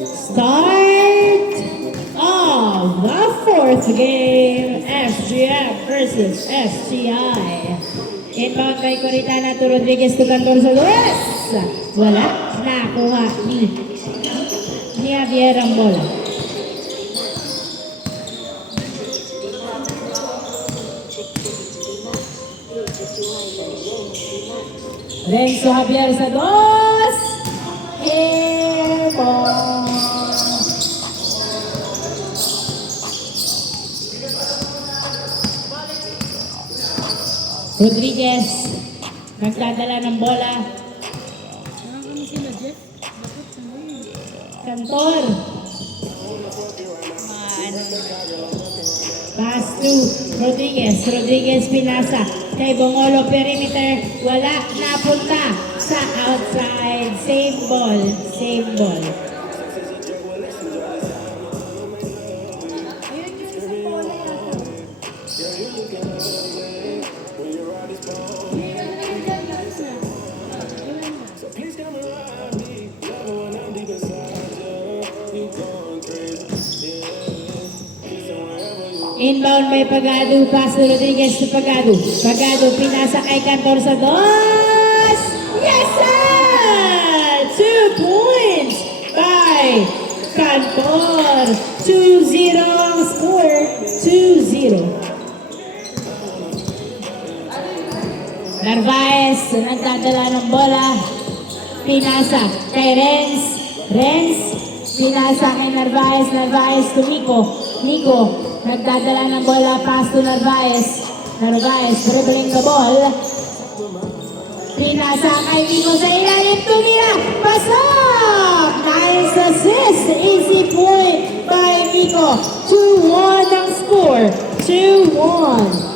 Start of the fourth game, SGF versus STI. Inbound by Coritana to Rodriguez to Cantor sa Luis. Wala, nakuha ni Javier ang bola. Renzo Javier sa dos. Airborne. Rodriguez nagdadala ng bola. Cantor. Pass to Rodriguez. Rodriguez pinasa kay Bongolo, perimeter. Wala, napunta sa outside. Same ball. Same ball. Inbound by Pagado, pass to Rodriguez to Pagado. Pagado, pinasa kay Cantor sa dos. Yes, sir! 2 points by Cantor. 2-0 ang score. 2-0. Narvaez, nagdadala ng bola. Pinasa kay Renz. Renz, pinasa kay Narvaez. Narvaez to Nico. Nico, nagdadala ng bola, pass to Narvaez. Narvaez, dribbling the ball. Pinasa kay Nico sa ilalim, tumira, pasok! Nice assist, easy point by Nico. 2-1 ang score, 2-1.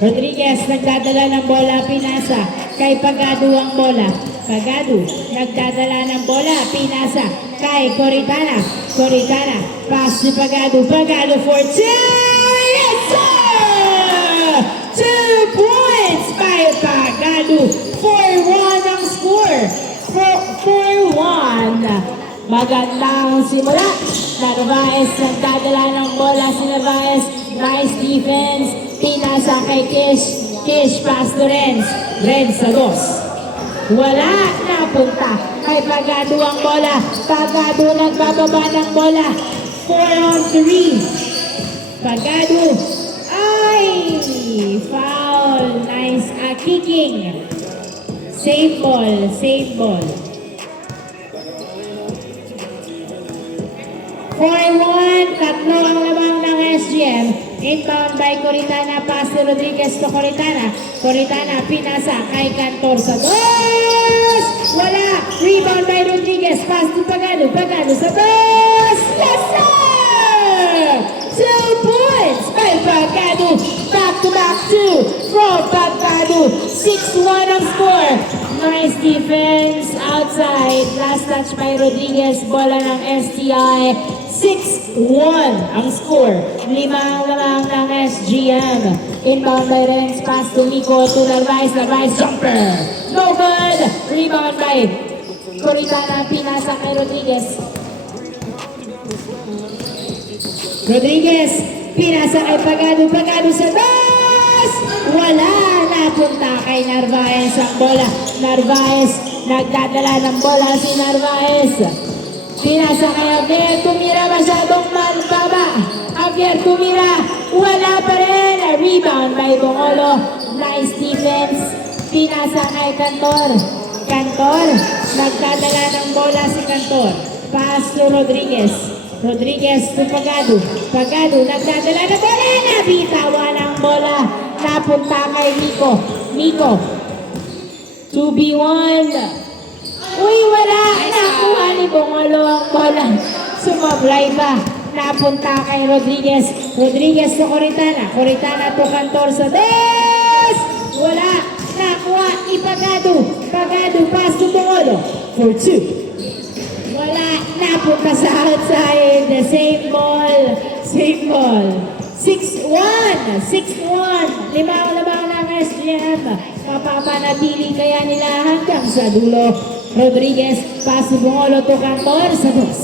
Rodriguez, nagdadala ng bola, pinasa kay Pagado ang bola. Pagado, nagdadala ng bola, pinasa kay Coritana. Coritana, pass to Pagado. Pagado for 2! Yes, sir! 2 points by Pagado. 4-1 ang score. 4-1. Magandang simula. Narvaez, nagdadala ng bola si Narvaez. Nice defense. Pinasa kay Kish. Kish, pass to Renz. Renz sa dos. Wala, napunta kay Pagado ang bola. Pagado nagbababa ng bola. 4-on-3. Pagado. Ay! Foul. Nice kicking. Save ball. Save ball. 4-1. Tatlo ang labang ng SGM. Inbound by Coritana, pass to Rodriguez to Coritana. Coritana, pinasa kay Cantor sa dos! Wala! Rebound by Rodriguez, pass to Pagado. Pagado sa dos! Yes, sir! 2 points by Pagado. Back-to-back 2 from Pagado. 6-1 ang score. Nice defense outside. Last touch by Rodriguez. Bola ng STI. 6-1 ang score. 5 ang lamang ng SGM. Inbound by Renz, pass to Nico to Narvaez. Narvaez jumper. No good. Rebound by Coritana, pinasa kay Rodriguez. Rodriguez, pinasa kay Pagado. Pagado sa dos! Wala, napunta kay Narvaez ang bola. Narvaez, nagdadala ng bola si Narvaez. Pinasa kay Javier, tumira masyadong malbaba. Javier tumira, wala pa rin. Rebound by Bongolo. Nice defense. Pinasa kay Cantor. Cantor, nagdadala ng bola si Cantor. Pass to Rodriguez. Rodriguez to Pagado. Pagado, nagdadala ng bola. Nabitawan ang bola. Napunta kay Nico. Nico. 2v1. Uy, wala. Nakuha ni Bongolo ang bola. Sumablay pa. Napunta kay Rodriguez. Rodriguez to Coritana. Coritana to Cantor sa des. Wala. Nakuha ni Pagado. Pagado, pass to Bongolo for 2. Wala. Napunta sa outside. The same ball. Same ball. 6-1. 6-1. 5 ang labang ng SGM. Mapapanatili kaya nila hanggang sa dulo. Rodriguez, pass to Bungolo to Cantor sa dos.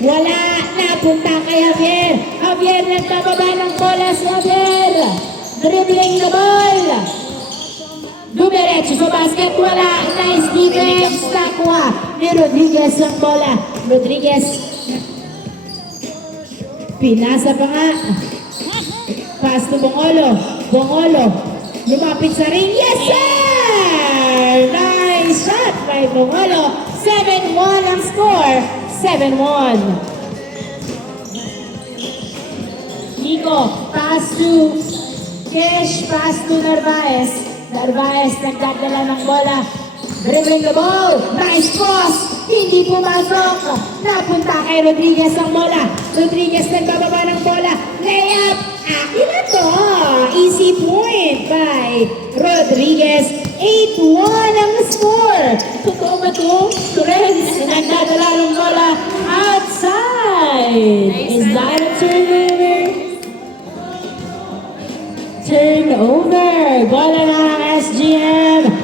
Wala, napunta kay Javier. Javier nagtababa ng bola si Javier. Dribbling the ball. Dumiretso sa basket, wala. Nice defense. Nakuha ni Rodriguez ang bola. Rodriguez. Pinasa pa nga. Pass to Bongolo. Bongolo. Lumapit sa ring. Yes, sir! Nice shot by Bongolo. 7-1 ang score. 7-1. Nico. Pass to Kesh. Pass to Narvaez. Narvaez nagdadala ng bola. Dribbling the ball. Nice cross. Hindi pumasok. Napunta kay Rodriguez ang bola. Rodriguez nagbababa ng bola. Layup. Akin na to. Easy point by Rodriguez. 8-1 ang score. Totoo ba to? Torres nagdadala ng bola outside. Is that a turnover? Turnover. Bola ng SGM.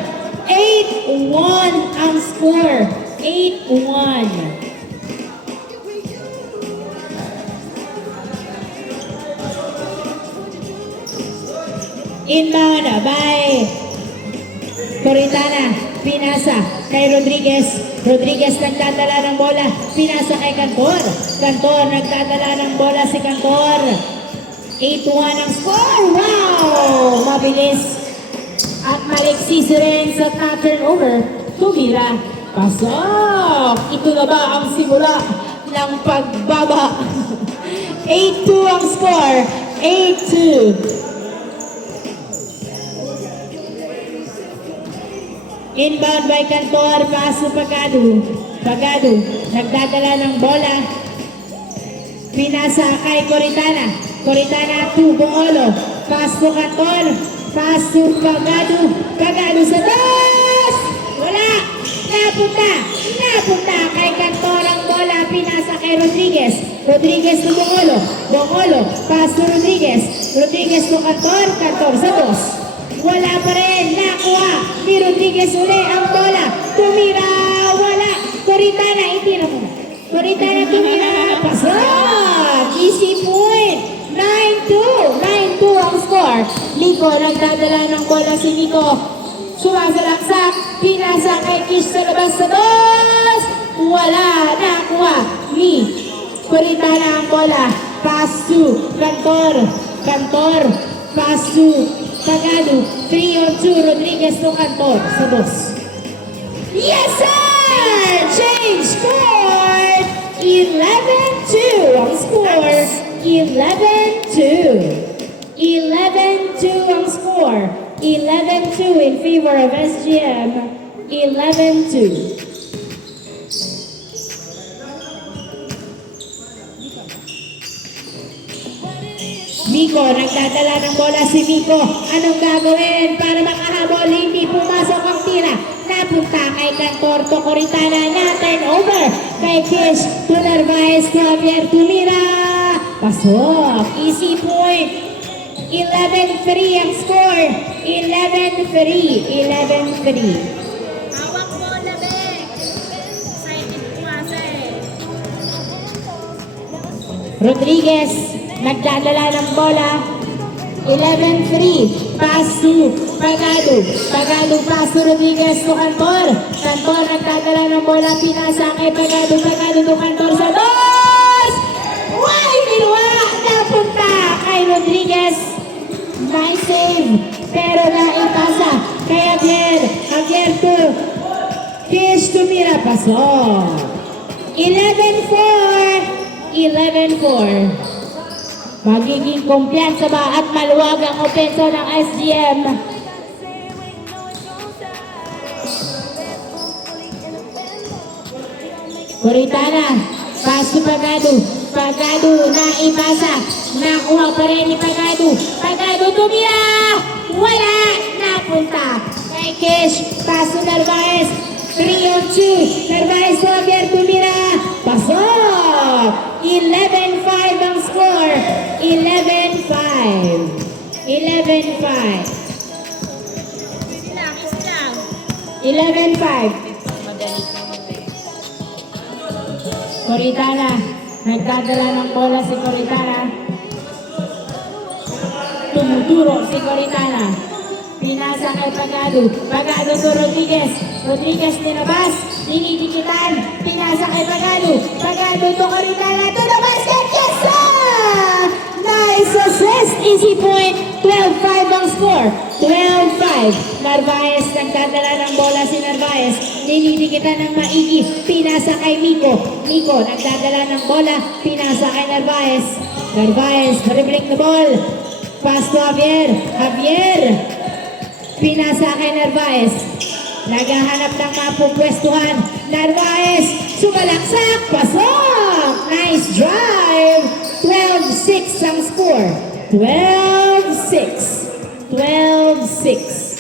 8-1 ang score. 8-1. Inbound by Coritana. Pinasa kay Rodriguez. Rodriguez nagdadala ng bola. Pinasa kay Cantor. Cantor nagdadala ng bola si Cantor. 8-1 ang score. Wow! Mabilis. At maliksis rin sa turnover. Tumira. Pasok! Ito na ba ang simula ng pagbaba? 8-2 ang score. 8-2. Inbound by Cantor. Pass to Pagado. Pagado. Nagdadala ng bola. Pinasa kay Coritana. Coritana to Bongolo. Pass to Cantor. Pass to Pagado. Pagado sa dos! Wala! Napunta! Napunta kay Cantor ang bola. Pinasa kay Rodriguez. Rodriguez to Bongolo. Bongolo. Pass to Rodriguez. Rodriguez to Cantor. Cantor sa dos. Wala pa rin. Nakuha ni Rodriguez uli ang bola. Tumira. Wala. Coritana. Itira mo. Coritana tumira. Pasok. Easy point. 9-2. 9-2 ang score. Nico. Nagdadala ng bola si Nico. Sumasalaksak. Pinasa kay Kish sa labas sa dos. Wala. Nakuha ni Coritana ang bola. Pass to Cantor. Cantor. Pass to Pagado, 3-on-2, Rodriguez to Cantor, sa dos. Yes, sir! Change score! 11-2 ang score. 11-2. 11-2 ang score. 11-2 in favor of SGM. 11-2. Miko, nagdadala ng bola si Miko. Anong gagawin para makahabol? Hindi pumasok ang tira. Napunta kay Cantor to Coritana. Na-turn over kay Kish to Narvaez to Javier Tumira. Pasok. Easy point. 11-3 ang score. 11-3. 11-3. Hawak mo na, Bek. Excited ko kasi. Rodriguez, nagdadala ng bola. 11-3. Pass to Pagado. Pagado pass to Rodriguez to Cantor. Cantor nagdadala ng bola. Pinasa kay Pagado. Pagado to Cantor sa dos! Why, Milwa? Napunta kay Rodriguez. Nice save. Pero naipasa kay Javier. Javier to Kish tumira. Pasok. 11-4. 11-4. Magiging kumpiyansa ba at maluwag ang opensa ng SGM? Coritana, pass to Pagado. Pagado na ipasa. Nakuha pa rin ni Pagado. Pagado tumira! Wala! Napunta kay Kish. Pass to Narvaez. 3-on-2. Narvaez to Javier tumira. Pasok! 11-5 ang score. 11-5. 11-5. 11-5. Coritana. Nagdadala ng bola si Coritana. Tumuturo si Coritana. Pinasa kay Pagado. Pagado to Rodriguez. Rodriguez nilabas. Dinidikitan. Pinasa kay Pagado. Pagado to Coritana. To the basket. Yes, sir! Nice assist. Easy point. 12-5 ang score. 12-5. Narvaez. Nagdadala ng bola si Narvaez. Dinidikitan ng maigi. Pinasa kay Miko. Miko. Nagdadala ng bola. Pinasa kay Narvaez. Narvaez. Dribbling the ball. Pass to Javier. Javier. Pinasa kay Narvaez. Naghahanap ng mapupwestuhan. Narvaez. Sumalaksak. Pasok. Nice drive. 12-6 ang score. 12-6. 12-6.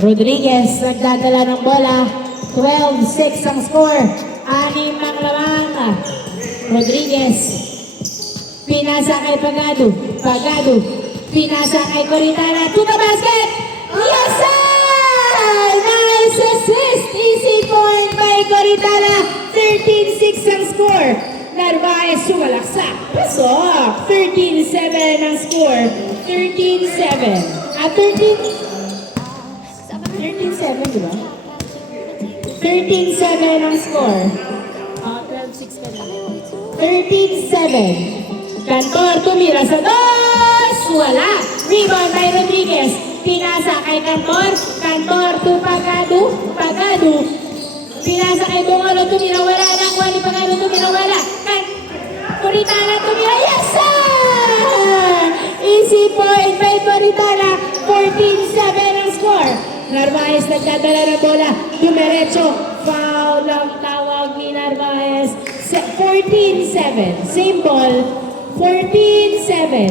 Rodriguez nagdadala ng bola. 12-6 ang score. 6 ang lamang. Rodriguez. Pinasa kay Pagado. Pagado. Pinasa kay Coritana. To the basket. Yes, sir! Nice assist. Easy point by Coritana. 13-6 ang score. Narvaez sumalaksak. Pasok. 13-7 ang score. 13-7. 13-7, di ba? 13-7 ang score. 12-6 ka lang. 13-7. Cantor tumira sa dos. Wala. Rebound by Rodriguez. Pinasa kay Cantor. Cantor to Pagado. Pagado. Pinasa kay Bongolo. Tumira. Wala na. Kuha ni Pagado. Tumira. Wala. Coritana tumira. Yes, sir! Easy point by Coritana. 14-7 ang score. Narvaez nagdadala ng bola. Dumiretso. Foul ang tawag ni Narvaez. 14-7. Same ball. 14-7.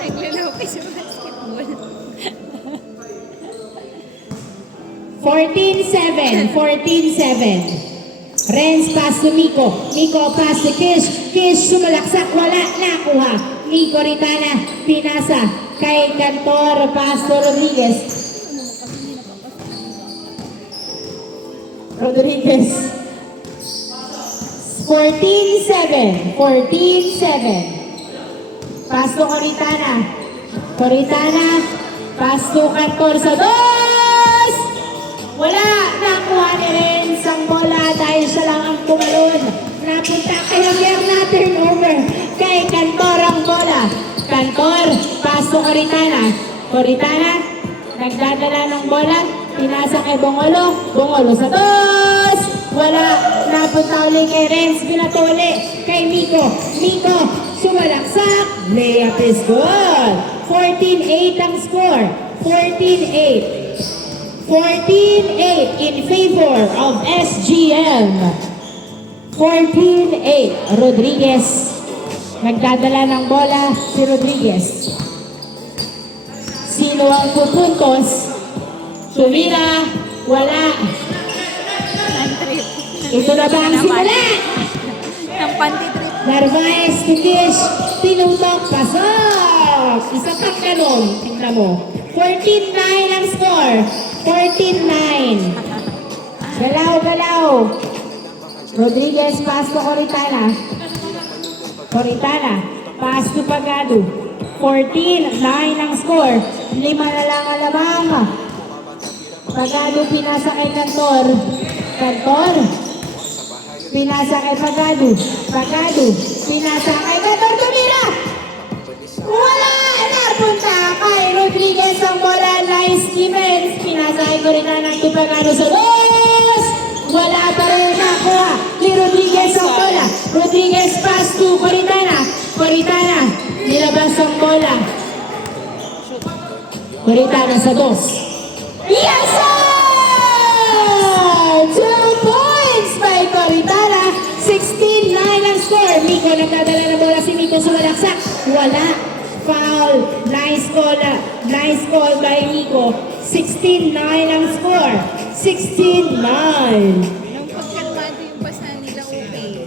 Naglalaro kayo sa basketball. 14-7. 14-7. Renz pass to Miko. Miko pass to Kish. Kish sumalaksak. Wala. Nakuha. Ni Coritana. Pinasa. Kay Cantor. Pass to Rodriguez. Rodriguez. 14-7. 14-7. Pass to Coritana. Coritana. Pass to Cantor sa dos. Wala. Nakuha ni Renz ang bola dahil siya lang ang tumalon. Napunta kay Javier na turnover. Kay Cantor ang bola. Cantor. Pass to Coritana. Coritana. Nagdadala ng bola. Pinasa kay Bongolo. Bongolo sa dos. Wala. Napunta ulit kay Renz. Binato ulit kay Miko. Miko. Sumalaksak. Layup is good. 14-8 ang score. 14-8. 14-8 in favor of SGM. 14-8. Rodriguez. Nagdadala ng bola si Rodriguez. Sino ang pupuntos? Tumira. Wala. Pan-trip. Ito na ba ang simula? Ng panty-trip. Narvaez to Kish. Tinutok. Pasok. Isa pang ganun. Tingnan mo. 14-9 ang score. 14-9. Galaw. Rodriguez pass to Coritana. Coritana. Pass to Pagado. 14-9 ang score. 5 na lang ang lamang. Pagado pinasa kay Cantor. Cantor. Pinasa kay Pagado. Pagado. Pinasa kay Cantor. Tumira! Wala! Napunta kay Rodriguez ang bola. Nice defense. Pinasa kay Coritana to Pagado sa dos. Wala pa rin nakuha ni Rodriguez ang bola. Rodriguez pass to Coritana. Coritana. Nilabas ang bola. Coritana sa dos. Yes, sir! 2 points by Coritana. 16-9 ang score. Miko nagdadala ng bola si Miko sumalaksak. Wala. Foul. Nice call by Miko. 16-9 ang score. 16-9. Nung pagkalmado yung basa nila, okay.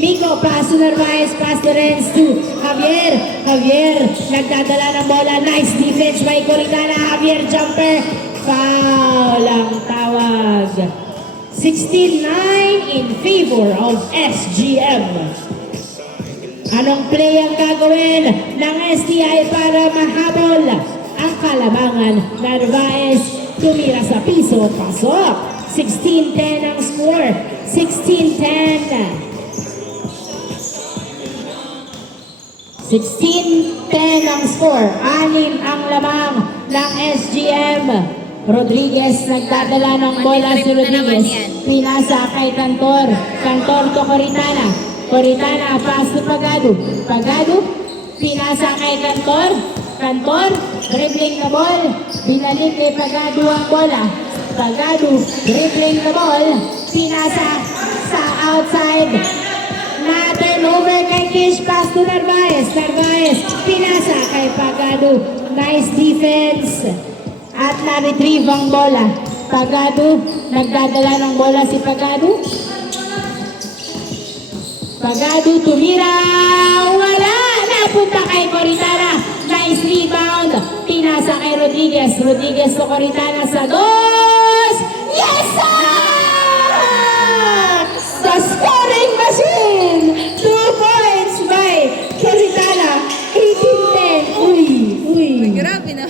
Miko, pass to Narvaez, pass to Renz to Javier. Javier, nagdadala ng bola. Nice defense by Coritana. Javier jumper. Foul ang tawag. 16-9 in favor of SGM. Anong play ang gagawin ng STI para mahabol ang kalamangan? Narvaez tumira sa piso. Pasok. 16-10 ang score. 16-10. 16-10 ang score. 6 ang lamang ng SGM. Rodriguez nagdadala ng bola si Rodriguez. Pinasa kay Cantor. Cantor to Coritana. Coritana pass to Pagado. Pagado. Pinasa kay Cantor. Cantor. Dribbling the ball. Binalik kay Pagado ang bola. Pagado. Dribbling the ball. Pinasa sa outside. Na-turnover kay Kish, pass to Narvaez. Narvaez, pinasa kay Pagado. Nice defense. At na-retrieve ang bola. Pagado, nagdadala ng bola si Pagado. Pagado, tumira. Wala! Napunta kay Coritana. Nice rebound. Pinasa kay Rodriguez. Rodriguez to Coritana sa dos. Yes, sir! The scoring machine! 2 points by Coritana. 18-10. Uy. Grabe na.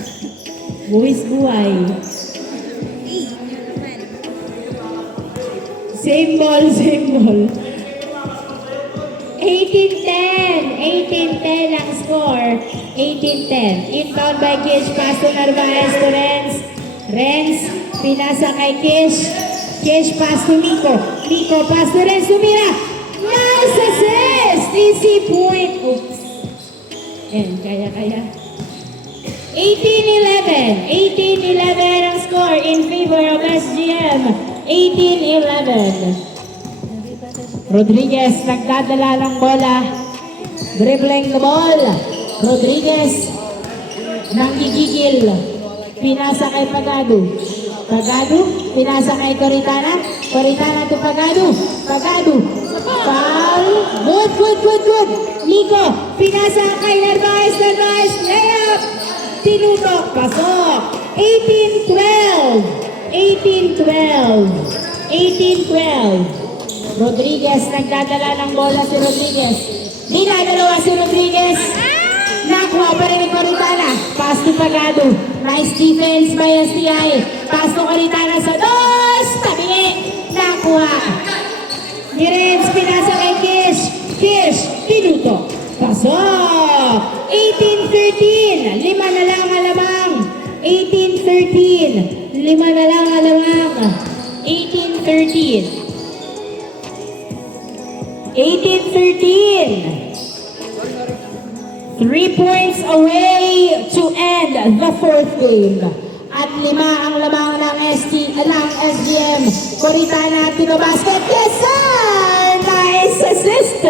Buwis buhay. Same ball. 18-10. 18-10 ang score. 18-10. Inbound by Kish. Pass to Narvaez to Renz. Renz, pinasa kay Kish. Kish pass to Miko. Miko pass to Renz. Tumira. Nice assist. Easy point. Oops. Yan, kaya. 18-11. 18-11 ang score in favor of SGM. 18-11. Rodriguez nagdadala ng bola. Dribbling the ball. Rodriguez nanggigigil. Pinasa kay Pagado. Pagado, pinasa kay Coritana. Coritana to Pagado. Pagado. Foul. Good. Miko, pinasa kay Narvaez. Narvaez, layup. Tinutok, pasok. 18-12. 18-12. Rodriguez, nagdadala ng bola si Rodriguez. Dinadalawa si Rodriguez. Nakuha pa rin ni Coritana. Pass to Pagado. Nice defense by STI. Pass to Coritana sa dos. Tabingi. Nakuha. Ni Renz, pinasa kay Kish. Kish, tinuto. Pasok. 18-13. 5 na lang alamang. 18-13. 5 na lang alamang. 18-13. 18-13. 3 points away to end the 4th game. At 5 ang lamang ng SGM. Coritana to the basket. Yes, sir! Nice assist.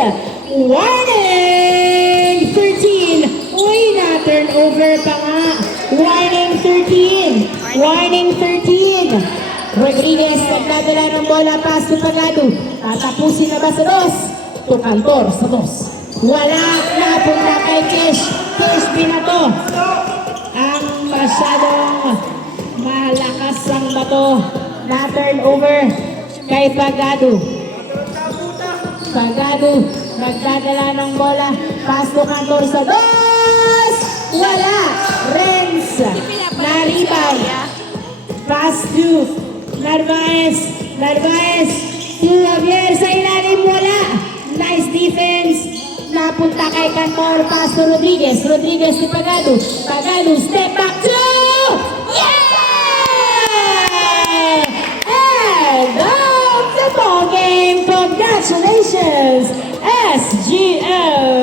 Warning! 13. Uy, na-turnover pa nga. Warning 13. Warning 13. Rodriguez, nagdadala ng bola. Pass to Pagado. Tatapusin na ba sa dos? To Cantor sa dos. Wala, napunta kay Kish. Kish binato. Ang masyadong malakas ang bato. Na-turn over kay Pagado. Pagado, nagdadala ng bola. Pass to Cantor sa dos. Wala. Renz. Na-rebound. Pass to Narvaez. Narvaez. To Javier sa ilalim. Wala. Nice defense. Napunta kay Cantor, pass to Rodriguez. Rodriguez to Pagado. Pagado, step back two! Yeah! And that's the ball game. Congratulations, SGM!